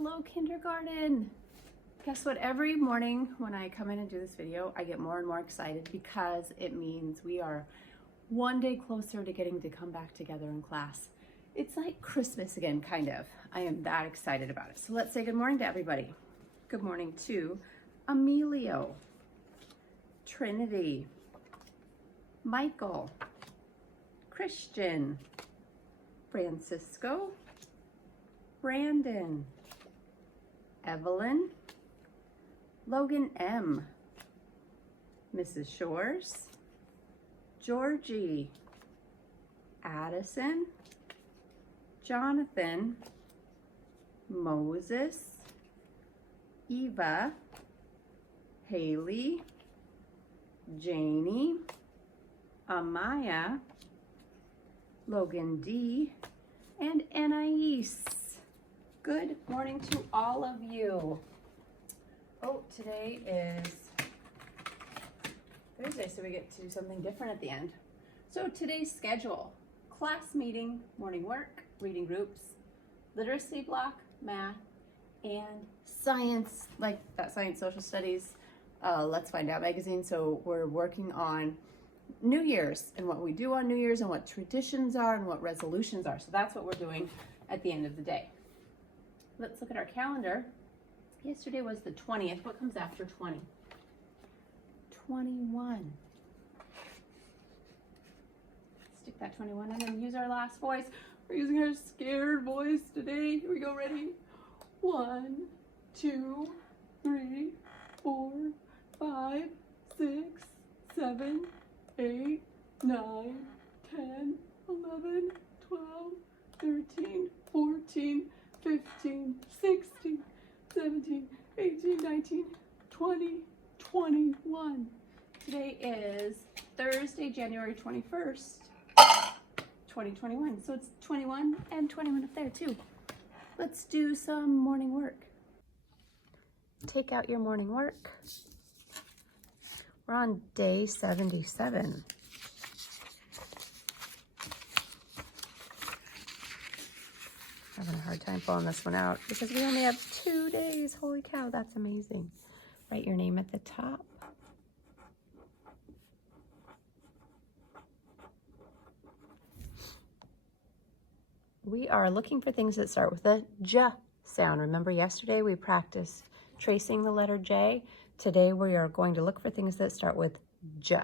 Hello, kindergarten. Guess what? Every morning when I come in and do this video, I get more and more excited because it means we are one day closer to getting to come back together in class. It's like Christmas again, kind of. I am that excited about it. So let's say good morning to everybody. Good morning to Emilio, Trinity, Michael, Christian, Francisco, Brandon, Evelyn, Logan M, Mrs. Shores, Georgie, Addison, Jonathan, Moses, Eva, Haley, Janie, Amaya, Logan D, and Anais. Good morning to all of you. Oh, today is Thursday, so we get to do something different at the end. So today's schedule: class meeting, morning work, reading groups, literacy block, math, and science, like that science social studies, Let's Find Out magazine. So we're working on New Year's and what we do on New Year's and what traditions are and what resolutions are. So that's what we're doing at the end of the day. Let's look at our calendar. Yesterday was the 20th. What comes after 20? 21. Stick that 21 in and use our last voice. We're using our scared voice today. Here we go, ready? 1, 2, 3, 4, 5, 6, 7, 8, 9, 10, 11, 12, 13, 14, 15, 16, 17, 18, 19, 20, 21. Today is Thursday, January 21st, 2021. So it's 21 and 21 up there too. Let's do some morning work. Take out your morning work. We're on day 77. Having a hard time pulling this one out because we only have 2 days. Holy cow, that's amazing. Write your name at the top. We are looking for things that start with a J sound. Remember yesterday we practiced tracing the letter J? Today we are going to look for things that start with J.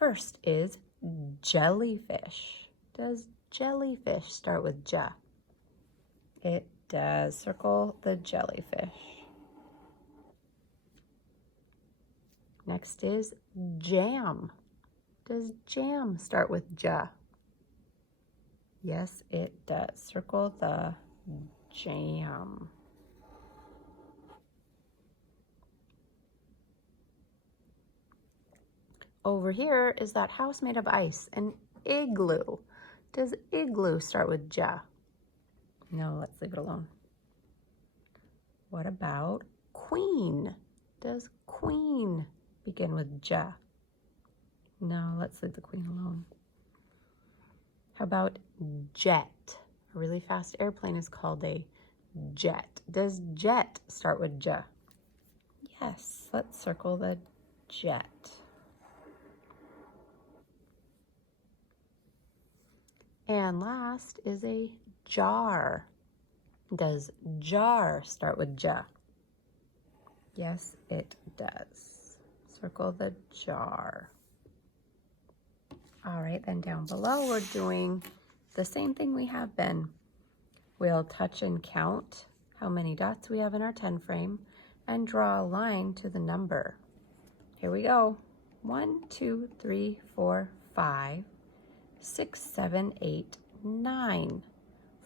First is jellyfish. Does jellyfish start with J? It does. Circle the jellyfish. Next is jam. Does jam start with J? Yes, it does. Circle the jam. Over here is that house made of ice, an igloo. Does igloo start with J? No, let's leave it alone. What about queen? Does queen begin with J? No, let's leave the queen alone. How about jet? A really fast airplane is called a jet. Does jet start with J? Yes, let's circle the jet. And last is a jar. Does jar start with J? Yes, it does. Circle the jar. All right, then down below, we're doing the same thing we have been. We'll touch and count how many dots we have in our 10 frame and draw a line to the number. Here we go. 1, 2, 3, 4, 5, 6, 7, 8, 9.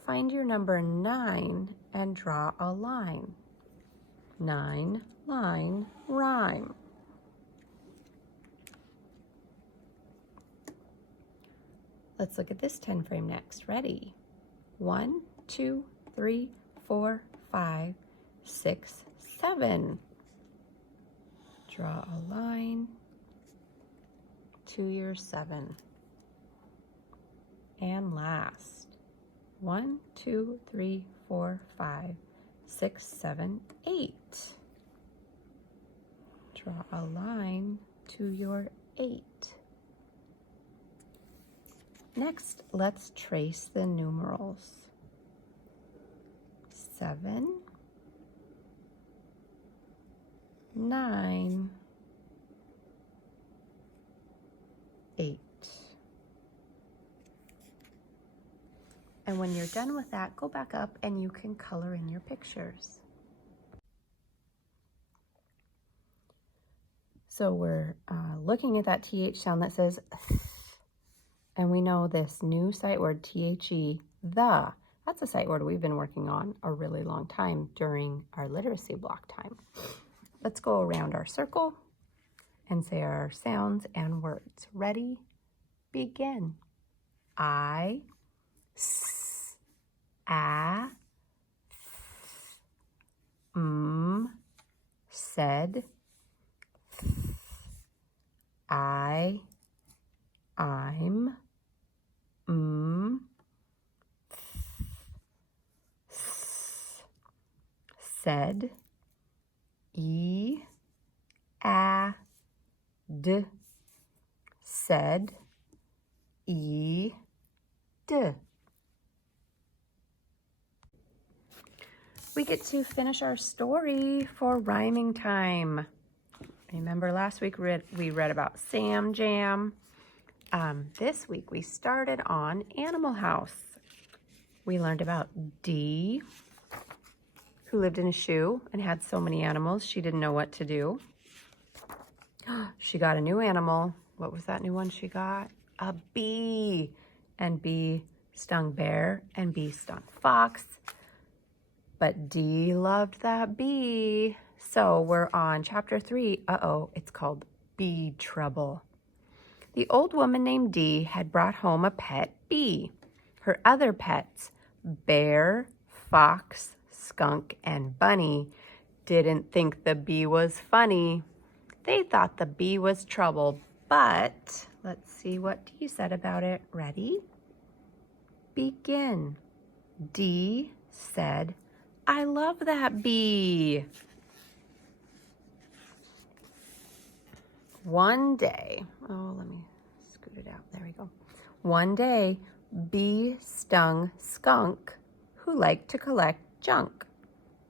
Find your number 9 and draw a line. 9, line, rhyme. Let's look at this 10 frame next. Ready? 1, 2, 3, 4, 5, 6, 7. Draw a line to your 7. And last, 1, 2, 3, 4, 5, 6, 7, 8. Draw a line to your 8. Next, let's trace the numerals. 7, 9, 8. And when you're done with that, go back up and you can color in your pictures. So we're looking at that TH sound that says th, and we know this new sight word, THE, the. That's a sight word we've been working on a really long time during our literacy block time. Let's go around our circle and say our sounds and words. Ready? Begin. I, s, a, said, I, I'm, said, e, a, d, said, e, d. We get to finish our story for rhyming time. Remember last week we read about Sam Jam. This week we started on Animal House. We learned about Dee, who lived in a shoe and had so many animals she didn't know what to do. She got a new animal. What was that new one she got? A bee. And bee stung bear and bee stung fox. But Dee loved that bee. So we're on chapter 3. It's called Bee Trouble. The old woman named Dee had brought home a pet bee. Her other pets, bear, fox, skunk, and bunny, didn't think the bee was funny. They thought the bee was trouble, but let's see what Dee said about it. Ready? Begin. Dee said, I love that bee. One day, let me scoot it out. There we go. One day, bee stung skunk, who liked to collect junk.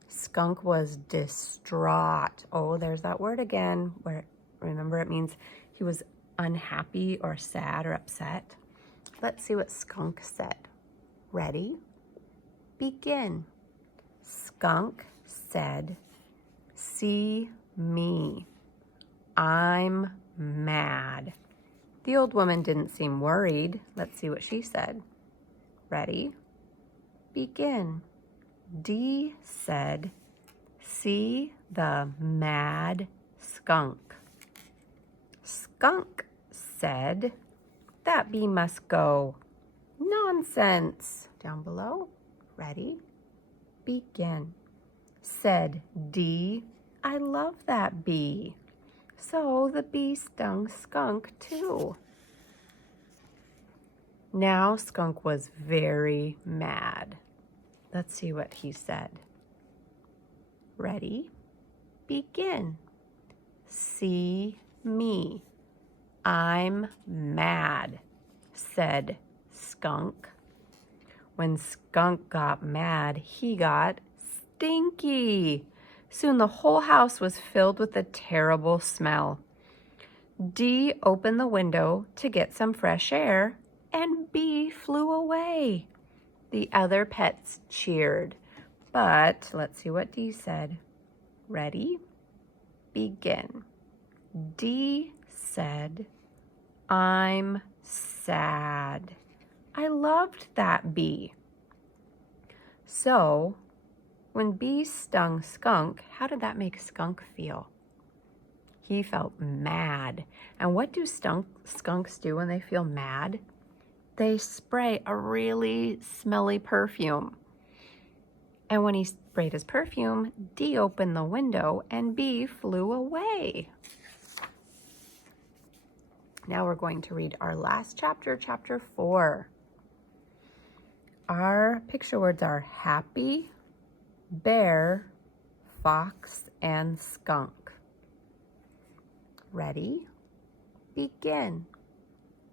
Skunk was distraught. Oh, there's that word again. Where remember, it means he was unhappy or sad or upset. Let's see what skunk said. Ready? Begin. Skunk said, see me. I'm mad. The old woman didn't seem worried. Let's see what she said. Ready? Begin. Dee said, see the mad skunk. Skunk said, that bee must go. Nonsense. Down below. Ready? Begin. Said Dee, I love that bee. So the bee stung skunk too. Now skunk was very mad. Let's see what he said. Ready? Begin. See me. I'm mad, said skunk. When skunk got mad, he got stinky. Soon the whole house was filled with a terrible smell. Dee opened the window to get some fresh air, and Bee flew away. The other pets cheered, but let's see what Dee said. Ready? Begin. Dee said, I'm sad. I loved that bee. So, when Bee stung Skunk, how did that make Skunk feel? He felt mad. And what do skunks do when they feel mad? They spray a really smelly perfume. And when he sprayed his perfume, Dee opened the window and Bee flew away. Now we're going to read our last chapter, chapter 4. Our picture words are happy, bear, fox, and skunk. Ready? Begin.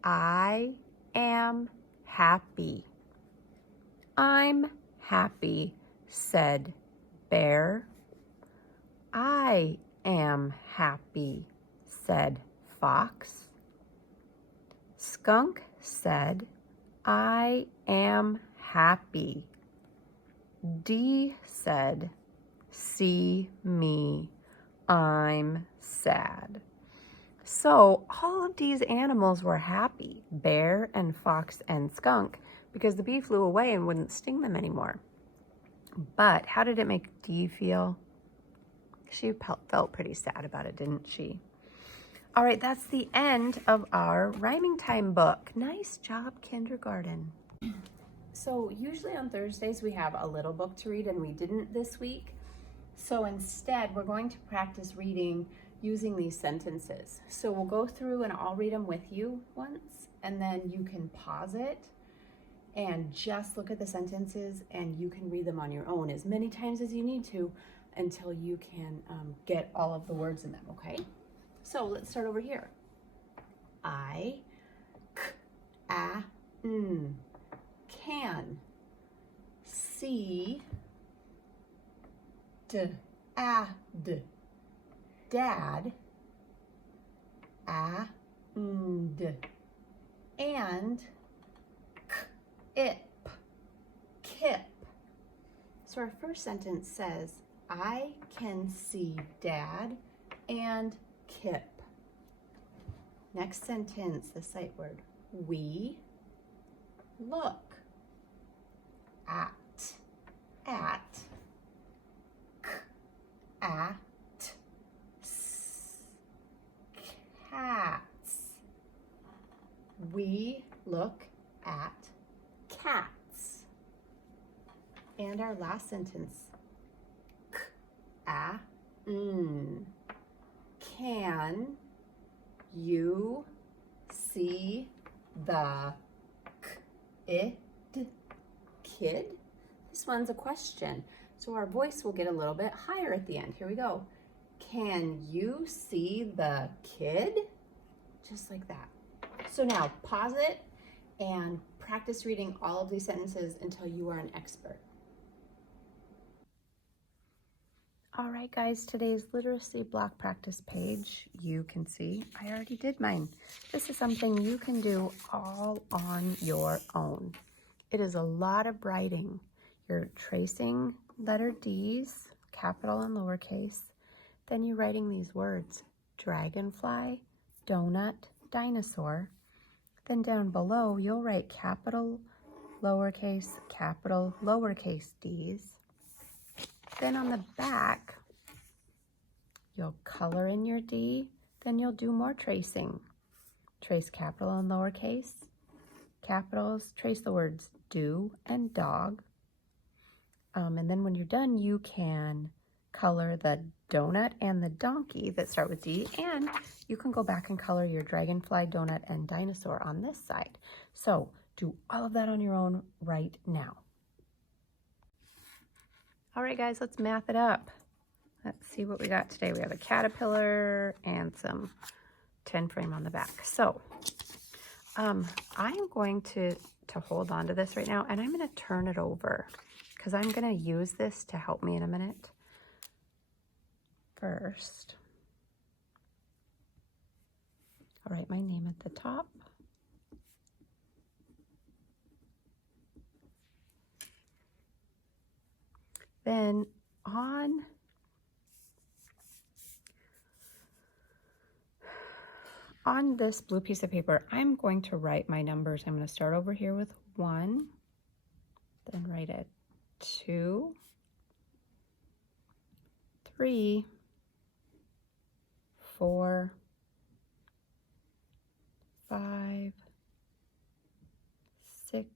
I am happy. I'm happy, said bear. I am happy, said fox. Skunk said, I am happy. D said, see me, I'm sad. So all of these animals were happy, bear and fox and skunk, because the bee flew away and wouldn't sting them anymore. But how did it make Dee feel? She felt pretty sad about it, didn't she? All right, that's the end of our rhyming time book. Nice job, kindergarten. So usually on Thursdays we have a little book to read, and we didn't this week. So instead, we're going to practice reading using these sentences. So we'll go through and I'll read them with you once, and then you can pause it and just look at the sentences, and you can read them on your own as many times as you need to until you can get all of the words in them, okay? So let's start over here. I, k, a, n, can, see, d, a, d, dad, a, n, d, and, k, ip, kip. So our first sentence says, I can see dad and kip. Next sentence, the sight word, we look at, k, at, cats. We look at cats. And our last sentence, k, a, n. Can you see the kid? This one's a question, so our voice will get a little bit higher at the end. Here we go. Can you see the kid? Just like that. So now pause it and practice reading all of these sentences until you are an expert. All right, guys, today's literacy block practice page, you can see I already did mine. This is something you can do all on your own. It is a lot of writing. You're tracing letter D's, capital and lowercase. Then you're writing these words, dragonfly, donut, dinosaur. Then down below, you'll write capital, lowercase D's. Then on the back, you'll color in your D, then you'll do more tracing. Trace capital and lowercase, capitals, trace the words do and dog. And then when you're done, you can color the donut and the donkey that start with D, and you can go back and color your dragonfly, donut, and dinosaur on this side. So do all of that on your own right now. All right, guys, let's math it up. Let's see what we got today. We have a caterpillar and some 10 frame on the back. So I'm going to hold on to this right now, and I'm going to turn it over because I'm going to use this to help me in a minute. First, I'll write my name at the top. Then on this blue piece of paper, I'm going to write my numbers. I'm going to start over here with 1, then write a 2, 3, 4, 5, 6,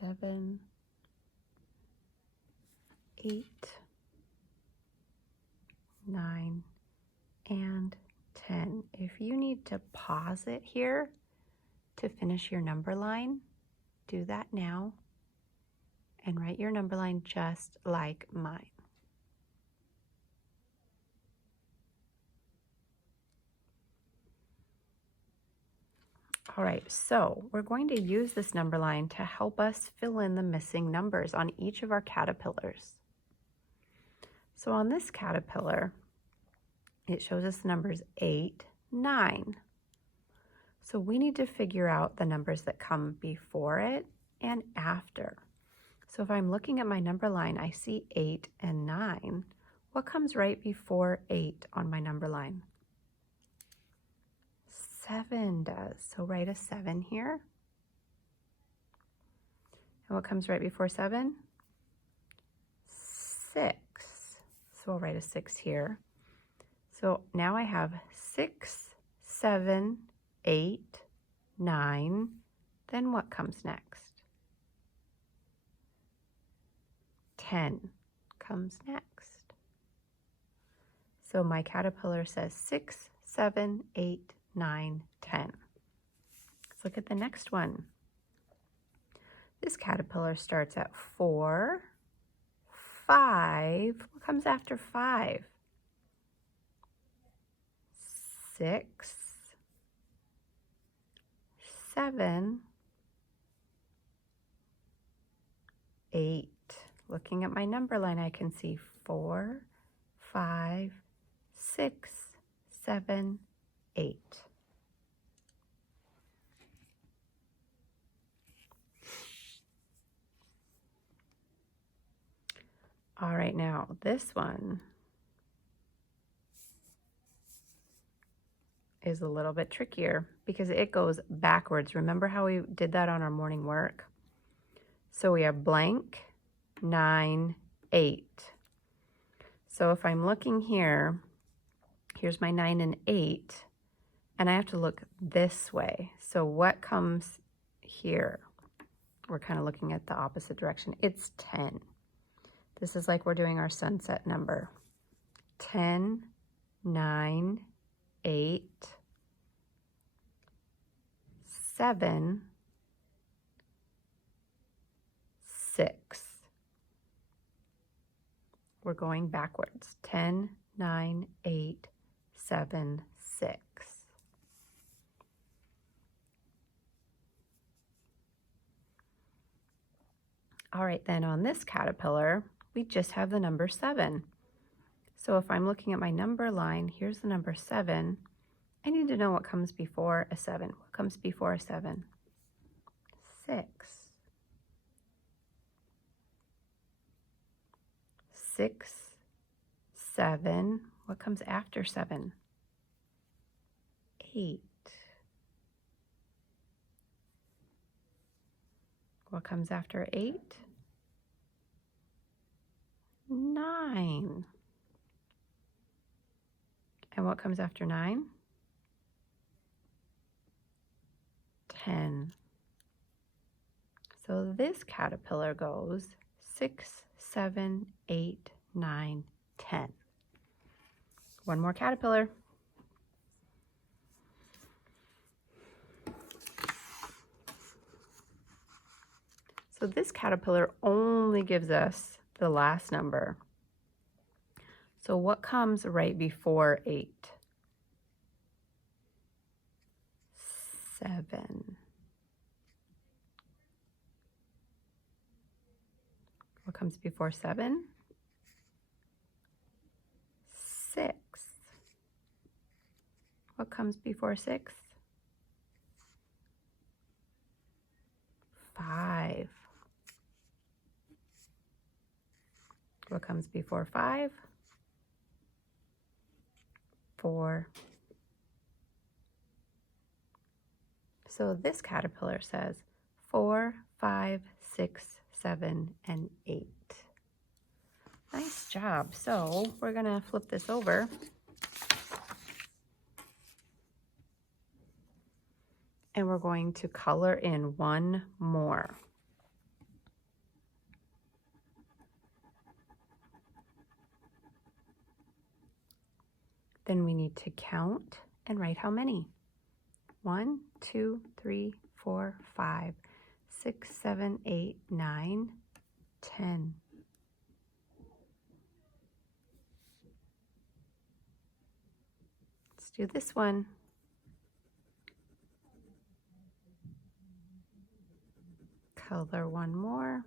7, 8, 9, and 10. If you need to pause it here to finish your number line, do that now and write your number line just like mine. All right, so we're going to use this number line to help us fill in the missing numbers on each of our caterpillars. So on this caterpillar, it shows us the numbers 8, 9. So we need to figure out the numbers that come before it and after. So if I'm looking at my number line, I see 8 and 9. What comes right before 8 on my number line? 7 does. So write a 7 here. And what comes right before 7? 6. So I'll write a 6 here. So now I have 6, 7, 8, 9. Then what comes next? 10 comes next. So my caterpillar says 6, 7, 8, 9, 10. Let's look at the next one. This caterpillar starts at 4, 5. What comes after 5? 6, 7, 8. Looking at my number line, I can see 4, 5, 6, 7, 8. All right, now this one is a little bit trickier because it goes backwards. Remember how we did that on our morning work? So we have blank, 9, 8. So if I'm looking here, here's my 9 and 8, and I have to look this way. So what comes here? We're kind of looking at the opposite direction. It's 10. This is like we're doing our sunset number. 10, 9, 8, 7, 6. We're going backwards. 10, 9, 8, 7, 6. All right, then on this caterpillar, we just have the number 7. So if I'm looking at my number line, here's the number 7. I need to know what comes before a 7. What comes before a 7? 6. 6, 7. What comes after 7? 8. What comes after 8? 9. And what comes after 9? 10. So this caterpillar goes 6, 7, 8, 9, 10. One more caterpillar. So this caterpillar only gives us the last number. So what comes right before 8? 7. What comes before 7? 6. What comes before 6? 5. What comes before 5? 4. So this caterpillar says 4, 5, 6, 7, and 8. Nice job. So we're going to flip this over. And we're going to color in one more. Then we need to count and write how many. 1, 2, 3, 4, 5, 6, 7, 8, 9, 10. Let's do this one. Color one more.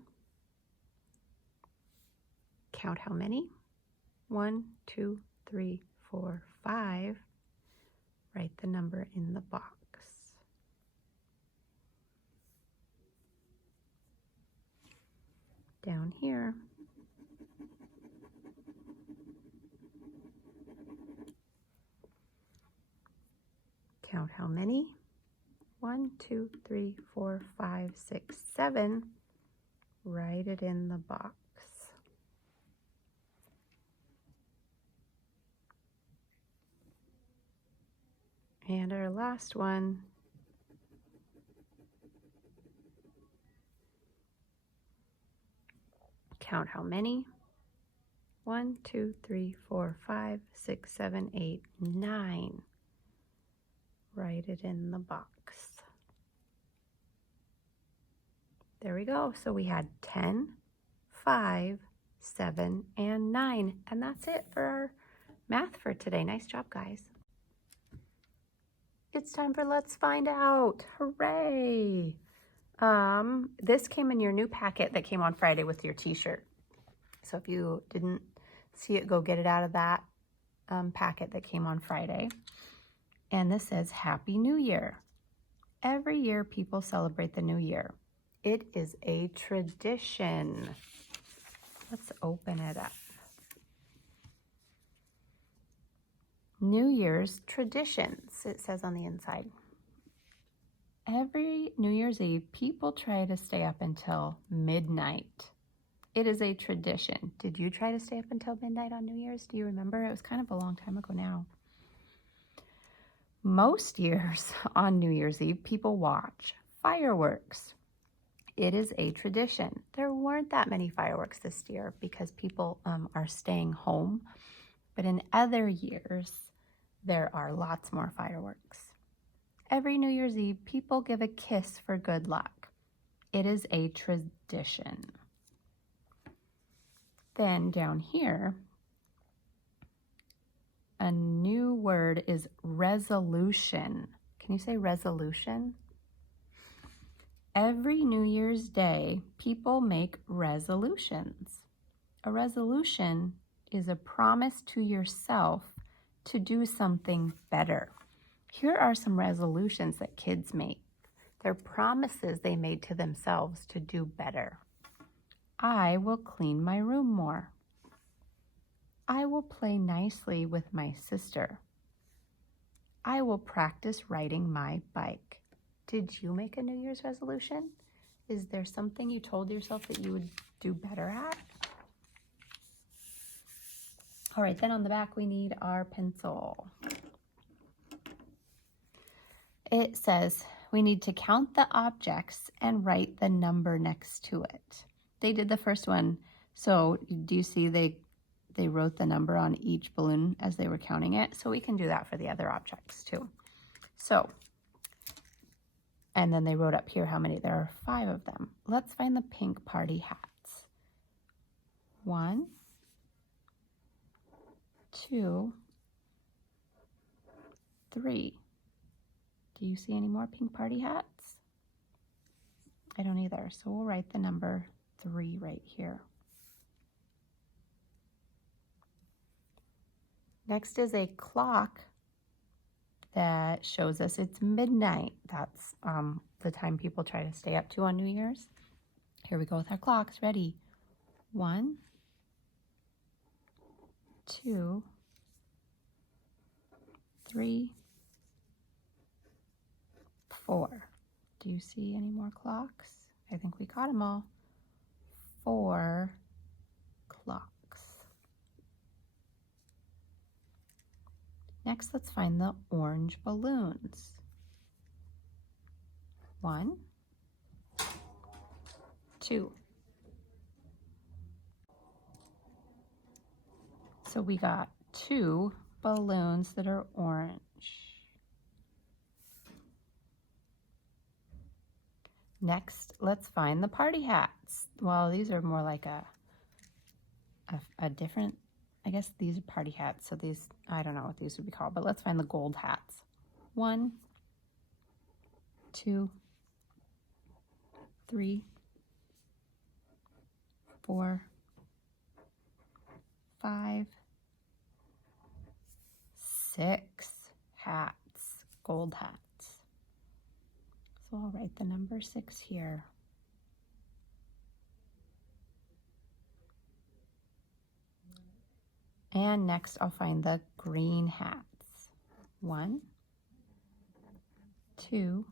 Count how many? 1, 2, 3, 4, 5. Write the number in the box. Down here, count how many? 1, 2, 3, 4, 5, 6, 7. Write it in the box. And our last one. Count how many? 1, 2, 3, 4, 5, 6, 7, 8, 9. Write it in the box. There we go. So we had 10, 5, 7, and 9. And that's it for our math for today. Nice job, guys. It's time for Let's Find Out. Hooray! This came in your new packet that came on Friday with your t-shirt. So if you didn't see it, go get it out of that packet that came on Friday. And this says, Happy New Year. Every year people celebrate the new year. It is a tradition. Let's open it up. New Year's traditions, it says on the inside. Every New Year's Eve, people try to stay up until midnight. It is a tradition. Did you try to stay up until midnight on New Year's? Do you remember? It was kind of a long time ago now. Most years on New Year's Eve, people watch fireworks. It is a tradition. There weren't that many fireworks this year because people are staying home. But in other years, there are lots more fireworks. Every New Year's Eve, people give a kiss for good luck. It is a tradition. Then down here, a new word is resolution. Can you say resolution? Every New Year's Day, people make resolutions. A resolution is a promise to yourself to do something better. Here are some resolutions that kids make. They're promises they made to themselves to do better. I will clean my room more. I will play nicely with my sister. I will practice riding my bike. Did you make a New Year's resolution? Is there something you told yourself that you would do better at? All right, then on the back we need our pencil. It says we need to count the objects and write the number next to it. They did the first one. So do you see they wrote the number on each balloon as they were counting it? So we can do that for the other objects too. So, and then they wrote up here how many. There are 5 of them. Let's find the pink party hats. 1, 2, 3. Do you see any more pink party hats? I don't either, so we'll write the number 3 right here. Next is a clock that shows us it's midnight. That's the time people try to stay up to on New Year's. Here we go with our clocks. Ready? 1, 2, 3, 4. Do you see any more clocks? I think we got them all. 4 clocks. Next, let's find the orange balloons. 1, 2. So we got 2 balloons that are orange. Next, let's find the party hats. Well, these are more like a different, I guess these are party hats. So these, I don't know what these would be called, but let's find the gold hats. 1, 2, 3, 4, 5, 6 hats, gold hats. So I'll write the number 6 here. And next I'll find the green hats. 1, 2,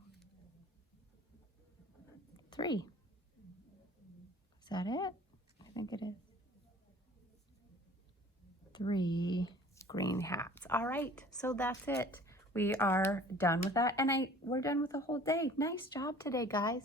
3. Is that it? I think it is. 3 green hats. All right, so that's it. We are done with that, and we're done with the whole day. Nice job today, guys.